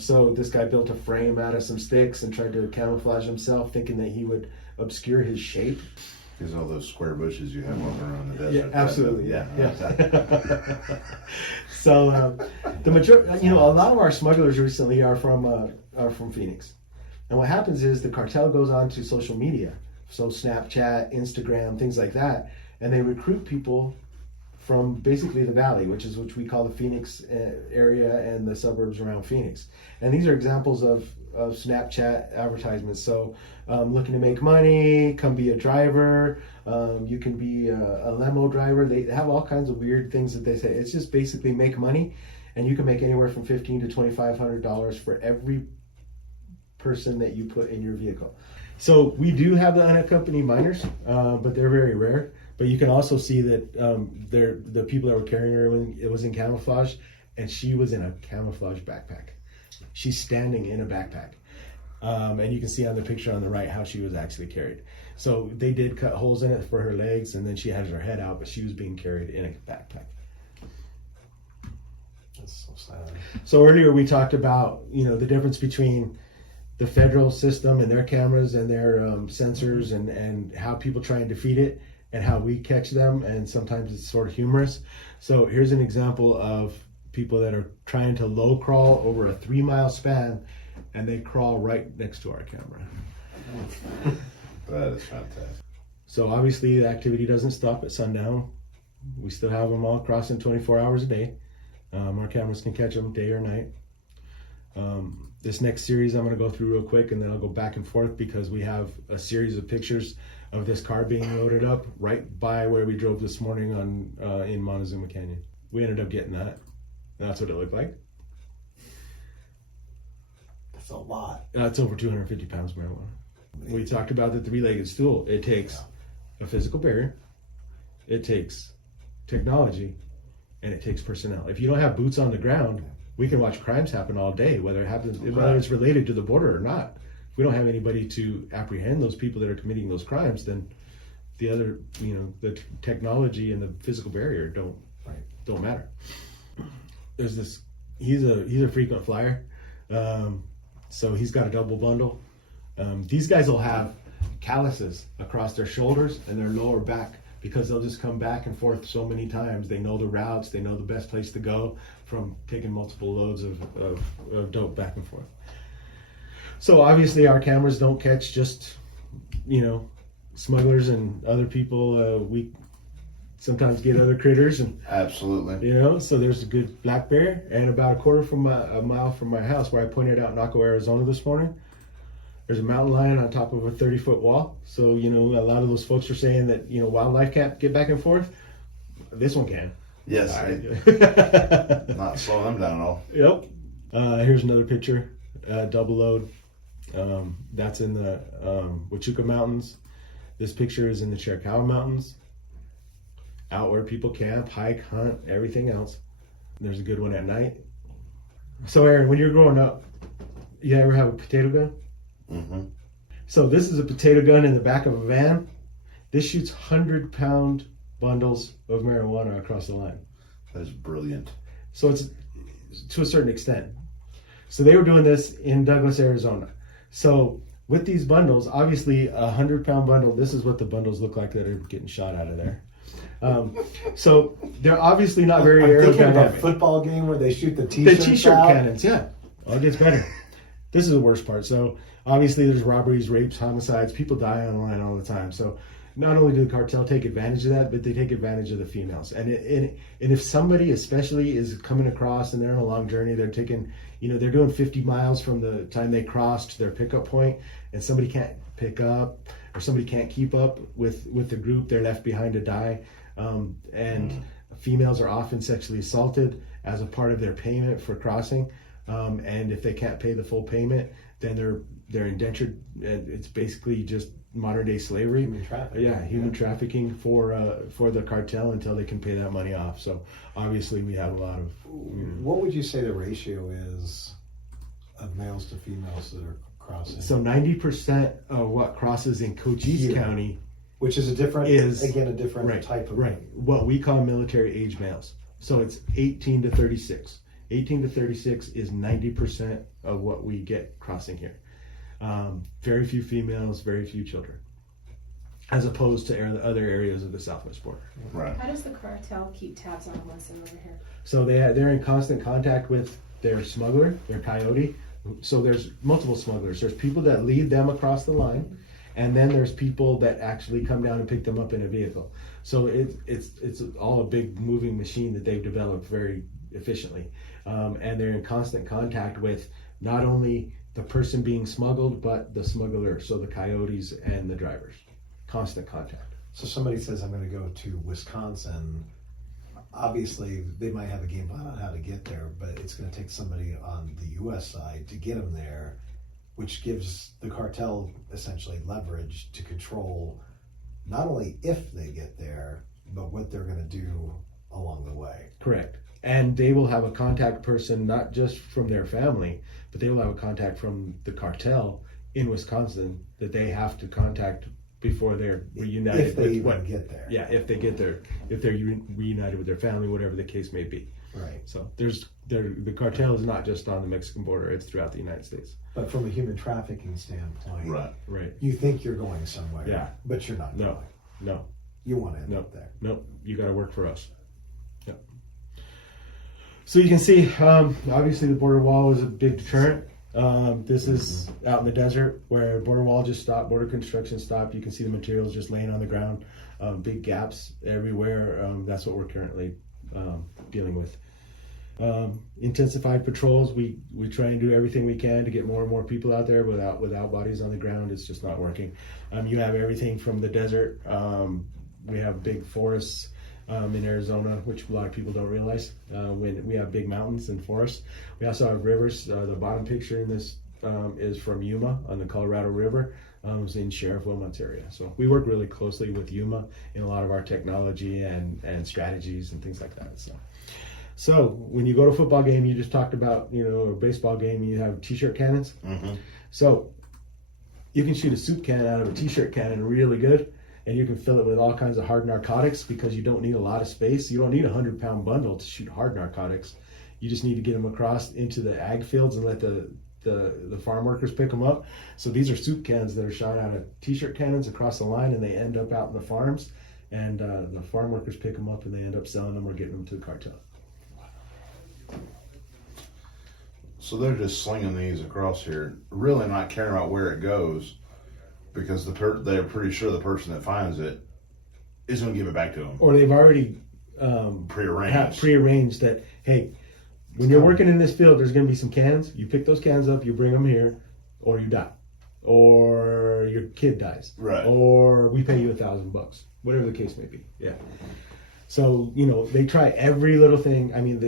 So this guy built a frame out of some sticks and tried to camouflage himself, thinking that he would obscure his shape. Because all those square bushes you have walking around the desert. Yeah, absolutely. Yeah. So the majority, a lot of our smugglers recently are from Phoenix. And what happens is the cartel goes on to social media, so Snapchat, Instagram, things like that, and they recruit people from basically the valley, which we call the Phoenix area and the suburbs around Phoenix. And these are examples of Snapchat advertisements. So looking to make money, come be a driver, you can be a limo driver. They have all kinds of weird things that they say. It's just basically make money, and you can make anywhere from $1,500 to $2,500 for every person that you put in your vehicle. So we do have the unaccompanied minors, but they're very rare. But you can also see that the people that were carrying her, it was in camouflage, and she was in a camouflage backpack. She's standing in a backpack. And you can see on the picture on the right how she was actually carried. So they did cut holes in it for her legs, and then she had her head out, but she was being carried in a backpack. That's so sad. So earlier we talked about, the difference between the federal system and their cameras and their sensors and how people try and defeat it and how we catch them, and sometimes it's sort of humorous. So here's an example of people that are trying to low crawl over a 3-mile span, and they crawl right next to our camera. That is fantastic. So obviously the activity doesn't stop at sundown. We still have them all crossing 24 hours a day. Our cameras can catch them day or night. This next series I'm going to go through real quick, and then I'll go back and forth because we have a series of pictures of this car being loaded up right by where we drove this morning in Montezuma Canyon. We ended up getting that. That's what it looked like. That's a lot. It's over 250 pounds of marijuana. We talked about the 3-legged stool. It takes a physical barrier, it takes technology, and it takes personnel. If you don't have boots on the ground, We can watch crimes happen all day, whether it's related to the border or not. If we don't have anybody to apprehend those people that are committing those crimes, then the other, the technology and the physical barrier don't matter. There's this. He's a frequent flyer, so he's got a double bundle. These guys will have calluses across their shoulders and their lower back because they'll just come back and forth so many times. They know the routes. They know the best place to go from taking multiple loads of dope back and forth. So obviously our cameras don't catch just, smugglers and other people. We sometimes get other critters and Absolutely. so there's a good black bear. And about a mile from my house where I pointed out NIJO, Arizona this morning, there's a mountain lion on top of a 30-foot wall. So, a lot of those folks are saying that, wildlife can't get back and forth. This one can. Yes. Not slow them down at all. Yep. Here's another picture, double load. That's in the Huachuca Mountains. This picture is in the Chiricahua Mountains, out where people camp, hike, hunt, everything else. There's a good one at night. So, Aaron, when you're growing up, you ever have a potato gun? Mm-hmm. So this is a potato gun in the back of a van. This shoots 100-pound bundles of marijuana across the line. That is brilliant. So it's to a certain extent. So they were doing this in Douglas, Arizona. So with these bundles, obviously a 100-pound bundle, this is what the bundles look like that are getting shot out of there. So they're obviously not very Thinking of a aerodynamic. football game where they shoot the t-shirts The t-shirt out. cannons, yeah. Well, it gets better. This is the worst part. So obviously there's robberies, rapes, homicides. People die on the line all the time. So not only do the cartel take advantage of that, but they take advantage of the females. And if somebody especially is coming across and they're on a long journey, they're taking, they're doing 50 miles from the time they crossed to their pickup point, and somebody can't pick up or somebody can't keep up with the group, they're left behind to die. And females are often sexually assaulted as a part of their payment for crossing. And if they can't pay the full payment, then they're indentured. It's basically just modern day slavery. Human trafficking. Yeah, human trafficking for the cartel until they can pay that money off. So obviously we have a lot of. What would you say the ratio is of males to females that are crossing? So 90% of what crosses in Cochise County, which is a different type of what we call military age males. So it's 18 to 36. 18 to 36 is 90% of what we get crossing here. Very few females, very few children, as opposed to the other areas of the southwest border. Right. How does the cartel keep tabs on what's over here? So they're in constant contact with their smuggler, their coyote. So there's multiple smugglers. There's people that lead them across the line, and then there's people that actually come down and pick them up in a vehicle. So it's all a big moving machine that they've developed very efficiently. And they're in constant contact with not only the person being smuggled, but the smuggler, so the coyotes and the drivers. Constant contact. So somebody says, I'm going to go to Wisconsin. Obviously, they might have a game plan on how to get there, but it's going to take somebody on the U.S. side to get them there, which gives the cartel essentially leverage to control not only if they get there, but what they're going to do along the way. Correct. And they will have a contact person, not just from their family, but they will have a contact from the cartel in Wisconsin that they have to contact before they're reunited. If they even get there. Yeah, if they get there, if they're reunited with their family, whatever the case may be. Right. So the cartel is not just on the Mexican border; it's throughout the United States. But from a human trafficking standpoint, Right. you think you're going somewhere, Yeah. but you're not going. No. You want to end up there. Nope. You got to work for us. Yep. So you can see, obviously the border wall is a big deterrent. This is out in the desert where border wall just stopped, border construction stopped. You can see the materials just laying on the ground, big gaps everywhere. That's what we're currently dealing with. Intensified patrols. We try and do everything we can to get more and more people out there without bodies on the ground. It's just not working. You have everything from the desert. We have big forests in Arizona, which a lot of people don't realize. When we have big mountains and forests, we also have rivers. The bottom picture in this is from Yuma on the Colorado River. It was in Sheriff Wilmot's area. So we work really closely with Yuma in a lot of our technology and strategies and things like that. So So when you go to a football game, you just talked about, a baseball game, you have t-shirt cannons. Mm-hmm. So you can shoot a soup can out of a t-shirt cannon really good, and you can fill it with all kinds of hard narcotics because you don't need a lot of space. You don't need a 100-pound bundle to shoot hard narcotics. You just need to get them across into the ag fields and let the farm workers pick them up. So these are soup cans that are shot out of t-shirt cannons across the line, and they end up out in the farms, and the farm workers pick them up and they end up selling them or getting them to the cartel. So they're just slinging these across here, really not caring about where it goes, because they're pretty sure the person that finds it is going to give it back to them. Or they've already prearranged that, hey, when you're working in this field, there's going to be some cans. You pick those cans up, you bring them here, or you die, or your kid dies, right? Or we pay you $1,000, whatever the case may be. Yeah. So they try every little thing. I mean,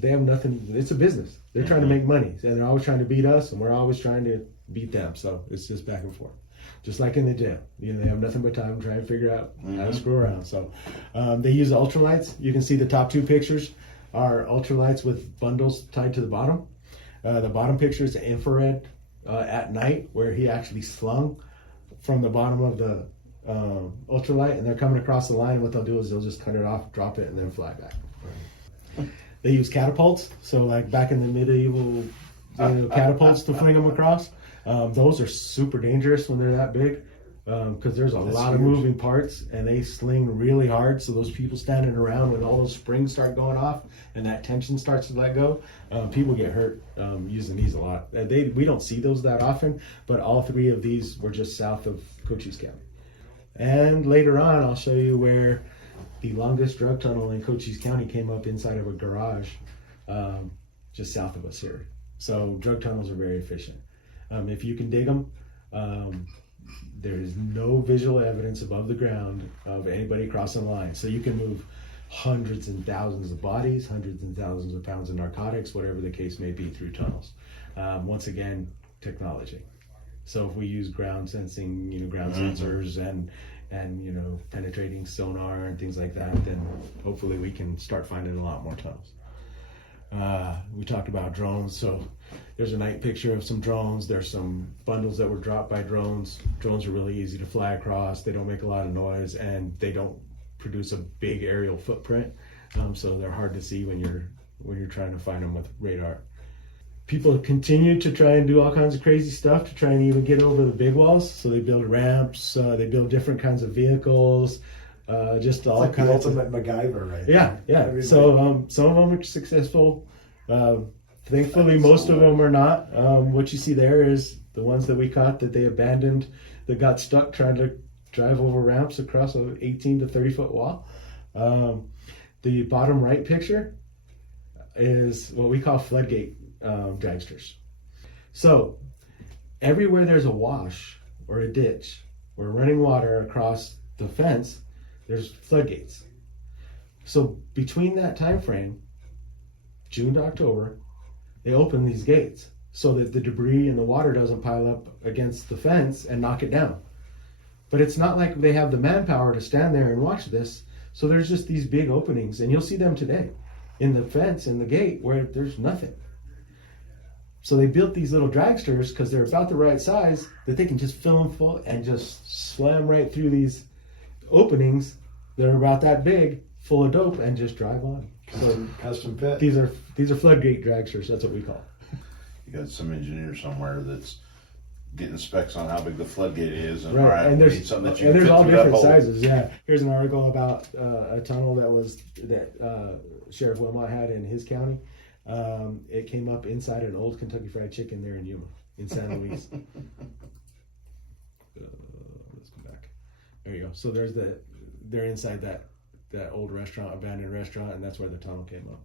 they have nothing. It's a business. They're trying to make money, and they're always trying to beat us, and we're always trying to beat them. So it's just back and forth, just like in the jail. They have nothing but time trying to figure out how to screw around. So they use ultralights. You can see the top two pictures are ultralights with bundles tied to the bottom. The bottom picture is infrared at night, where he actually slung from the bottom of the ultralight, and they're coming across the line, and what they'll do is they'll just cut it off, drop it, and then fly back. They use catapults, so like back in the medieval catapults to fling them across. Those are super dangerous when they're that big, because there's a lot of moving parts, and they sling really hard, so those people standing around when all those springs start going off and that tension starts to let go, people get hurt using these a lot. We don't see those that often, but all three of these were just south of Cochise County. And later on, I'll show you where the longest drug tunnel in Cochise County came up inside of a garage just south of us here. So drug tunnels are very efficient. If you can dig them, there is no visual evidence above the ground of anybody crossing the line. So you can move hundreds and thousands of bodies, hundreds and thousands of pounds of narcotics, whatever the case may be, through tunnels. Once again, technology. So if we use ground sensing, ground sensors and penetrating sonar and things like that, then hopefully we can start finding a lot more tunnels. We talked about drones, so there's a night picture of some drones. There's some bundles that were dropped by drones. Drones are really easy to fly across. They don't make a lot of noise, and they don't produce a big aerial footprint, so they're hard to see when you're trying to find them with radar. People continue to try and do all kinds of crazy stuff to try and even get over the big walls. So they build ramps, they build different kinds of vehicles, just all like kinds the of ultimate MacGyver, right? Yeah. So some of them are successful. Thankfully, most of them are not. What you see there is the ones that we caught that they abandoned, that got stuck trying to drive over ramps across an 18 to 30 foot wall. The bottom right picture is what we call floodgate dragsters. So everywhere there's a wash or a ditch or running water across the fence, there's floodgates. So between that time frame, June to October, they open these gates so that the debris and the water doesn't pile up against the fence and knock it down. But it's not like they have the manpower to stand there and watch this. So there's just these big openings, and you'll see them today in the fence and the gate where there's nothing. So they built these little dragsters because they're about the right size that they can just fill them full and just slam right through these openings that are about that big, full of dope, and just drive on. Custom fit. These are floodgate dragsters. That's what we call them. You got some engineer somewhere that's getting specs on how big the floodgate is, and Right. all right, And we there's need something that you and can there's fit all through that different hole. sizes. Yeah. Here's an article about a tunnel that Sheriff Wilmot had in his county. It came up inside an old Kentucky Fried Chicken there in Yuma, in San Luis. Let's go back. There you go. So they're inside that old restaurant, abandoned restaurant, and that's where the tunnel came up.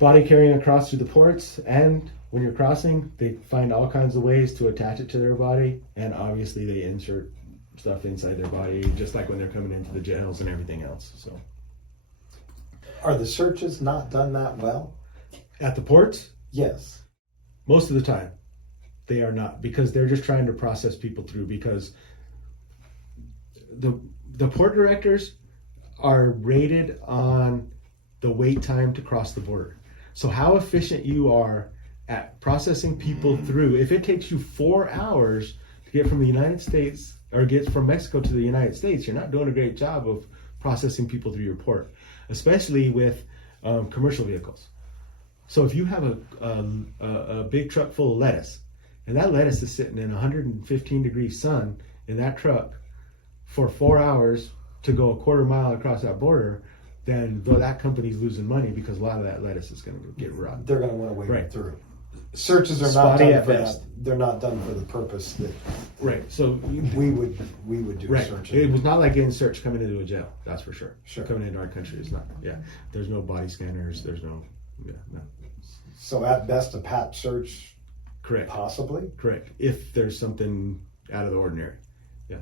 Body carrying across through the ports, and when you're crossing, they find all kinds of ways to attach it to their body, and obviously they insert stuff inside their body, just like when they're coming into the jails and everything else. So, Are the searches not done that well? at the ports, Yes. most of the time, they are not, because they're just trying to process people through, because the port directors are rated on the wait time to cross the border. So how efficient you are at processing people through. If it takes you 4 hours to get from the United States or get from Mexico to the United States, you're not doing a great job of processing people through your port, especially with commercial vehicles. So if you have a big truck full of lettuce, and that lettuce is sitting in 115 degrees sun in that truck for 4 hours to go a quarter mile across that border, then that company's losing money because a lot of that lettuce is going to get rotten. They're going to want to wade Right. through. Searches are not Spotty done at for best. that. They're not done for the purpose that Right. So we would do right. searching. It was not like getting searched coming into a jail. That's for sure. Sure. Coming into our country is not. Yeah. There's no body scanners. There's no. Yeah. No. So at best, a pat search, Correct. possibly. Correct. If there's something out of the ordinary. Yeah.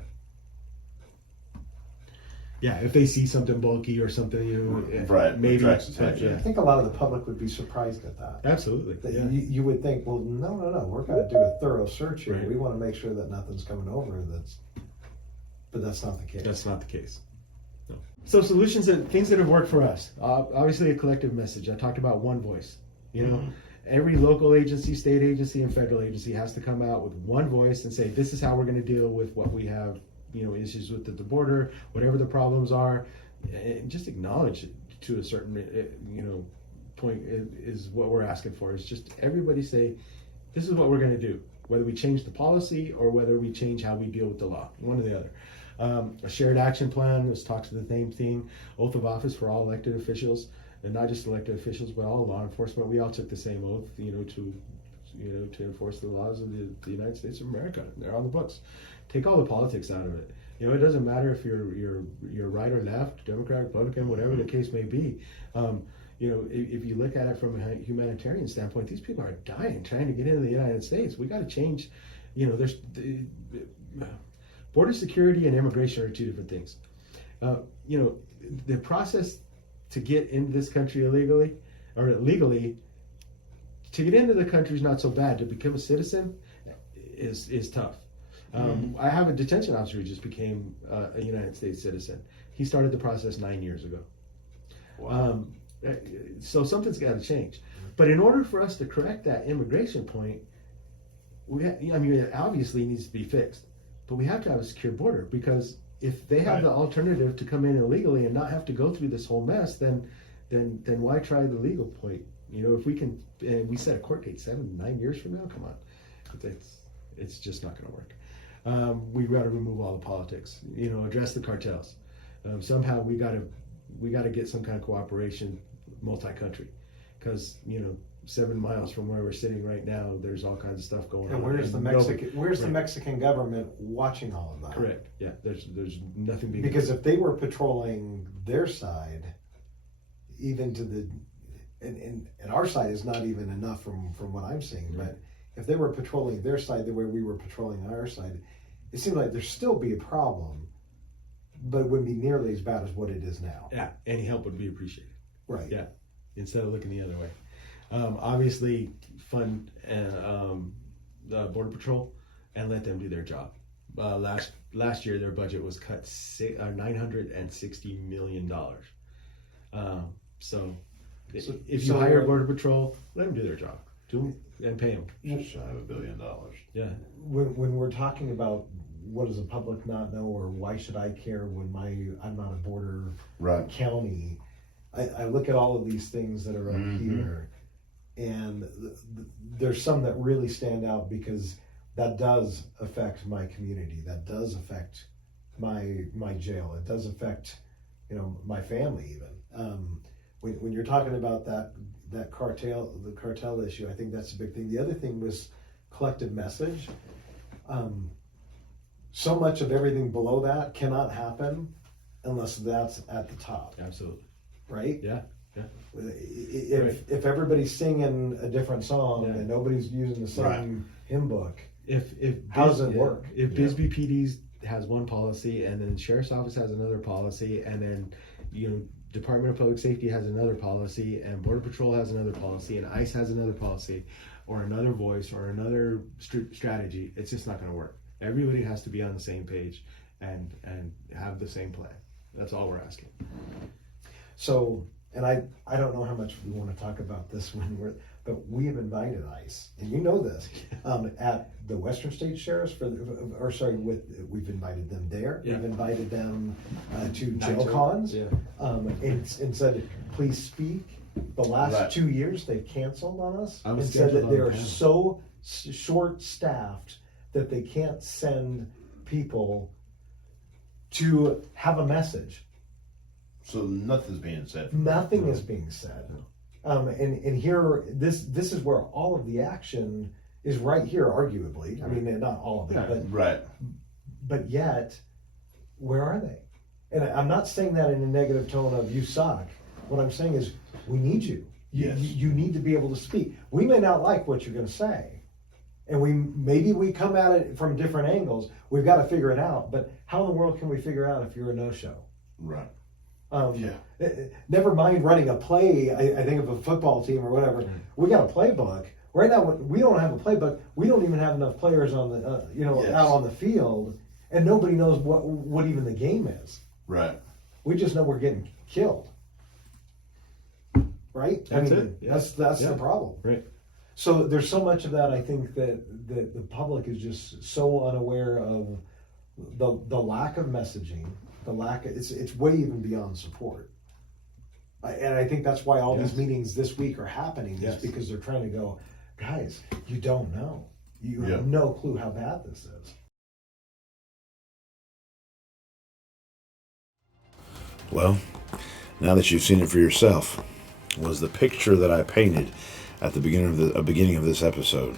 Yeah. If they see something bulky or something, Right, maybe. attracts attention. I think a lot of the public would be surprised at that. Absolutely. That Yeah. you would think, well, no, we're going to do a thorough search here. Right. We want to make sure that nothing's coming over. But that's not the case. That's not the case. No. So solutions and things that have worked for us. Obviously, a collective message. I talked about one voice. Every local agency, state agency, and federal agency has to come out with one voice and say, this is how we're going to deal with what we have, issues with the border, whatever the problems are, and just acknowledge it to a certain, point is what we're asking for. Is just everybody say, this is what we're going to do, whether we change the policy or whether we change how we deal with the law, one or the other. A shared action plan, this talks to the same thing. Oath of office for all elected officials, and not just elected officials, but all law enforcement. We all took the same oath, to enforce the laws of the United States of America. They're on the books. Take all the politics out of it. It doesn't matter if you're right or left, Democrat, Republican, whatever the case may be. If you look at it from a humanitarian standpoint, these people are dying trying to get into the United States. We got to change. There's border security and immigration are two different things. The process to get into this country illegally or legally, to get into the country is not so bad. To become a citizen is tough. I have a detention officer who just became a United States citizen. He started the process 9 years ago. Wow. So something's got to change. But in order for us to correct that immigration point, it obviously needs to be fixed. But we have to have a secure border, because if they have the alternative to come in illegally and not have to go through this whole mess, then why try the legal point? If we can, and we set a court date 7-9 years from now, come on, it's just not going to work. We got to remove all the politics. Address the cartels. Somehow we got to get some kind of cooperation, multi-country, because 7 miles from where we're sitting right now, there's all kinds of stuff going on. And where's the Mexican government watching all of that? Correct. Yeah. There's nothing being. Because if they were patrolling their side, even to the, and our side is not even enough from what I'm seeing, but if they were patrolling their side the way we were patrolling our side, it seems like there'd still be a problem, but it wouldn't be nearly as bad as what it is now. Yeah. Any help would be appreciated. Right. Yeah. Instead of looking the other way. Obviously, fund the Border Patrol and let them do their job. Last year, their budget was cut $960 million. So if you hire Border Patrol, let them do their job. And pay them. Just shy of $1 billion. Yeah. When we're talking about what does the public not know, or why should I care when I'm not a border county, I look at all of these things that are up here, and there's some that really stand out because that does affect my community. That does affect my jail. It does affect my family even. When you're talking about that cartel issue, I think that's a big thing. The other thing was collective message. So much of everything below that cannot happen unless that's at the top. Absolutely. Right? Yeah. If everybody's singing a different song and nobody's using the same hymn book, how does it work? If Bisbee PD has one policy, and then Sheriff's Office has another policy, and then Department of Public Safety has another policy, and Border Patrol has another policy, and ICE has another policy, or another voice, or another strategy, it's just not going to work. Everybody has to be on the same page and have the same plan. That's all we're asking. So, and I don't know how much we want to talk about this but we have invited ICE, and you know this, at the Western State Sheriff's we've invited them there. Yeah. We've invited them to jail NIJO. cons, Yeah. and said, please speak. The last Right. 2 years they've canceled on us I and was said scheduled that on they the are panel. so short-staffed that they can't send people to have a message. So nothing's being said. Nothing is being said. And here, this is where all of the action is right here, arguably. I mean, not all of it, Right. but yet, where are they? And I'm not saying that in a negative tone of you suck. What I'm saying is, we need you. Yes. You need to be able to speak. We may not like what you're going to say, and maybe we come at it from different angles. We've got to figure it out. But how in the world can we figure out if you're a no-show? Right. Yeah. Never mind running a play. I think of a football team or whatever. We got a playbook right now. We don't have a playbook. We don't even have enough players on the Yes. out on the field, and nobody knows what even the game is. Right. We just know we're getting killed. Right? That's it. Yeah. That's Yeah. the problem. Right. So there's so much of that. I think that the public is just so unaware of the lack of messaging, it's way even beyond support. And I think that's why all Yes. these meetings this week are happening, Yes. is because they're trying to go, guys, you don't know. You Yeah. have no clue how bad this is. Well, now that you've seen it for yourself, was the picture that I painted at the beginning of this episode,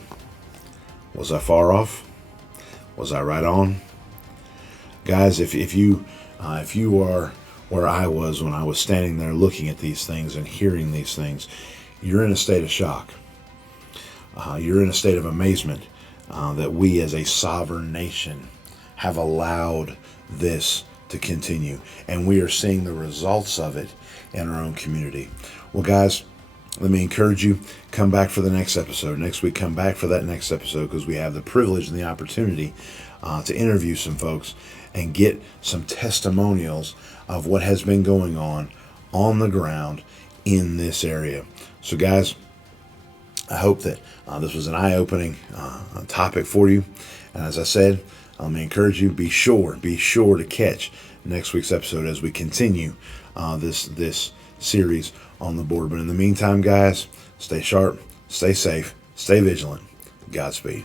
was I far off? Was I right on? Guys, if you are where I was when I was standing there looking at these things and hearing these things, you're in a state of shock. You're in a state of amazement that we as a sovereign nation have allowed this to continue. And we are seeing the results of it in our own community. Well, guys, let me encourage you, come back for the next episode. Next week, come back for that next episode, because we have the privilege and the opportunity to interview some folks and get some testimonials of what has been going on the ground in this area. So, guys, I hope that this was an eye-opening topic for you. And as I said, let me encourage you, be sure to catch next week's episode as we continue this series on the board. But in the meantime, guys, stay sharp, stay safe, stay vigilant. Godspeed.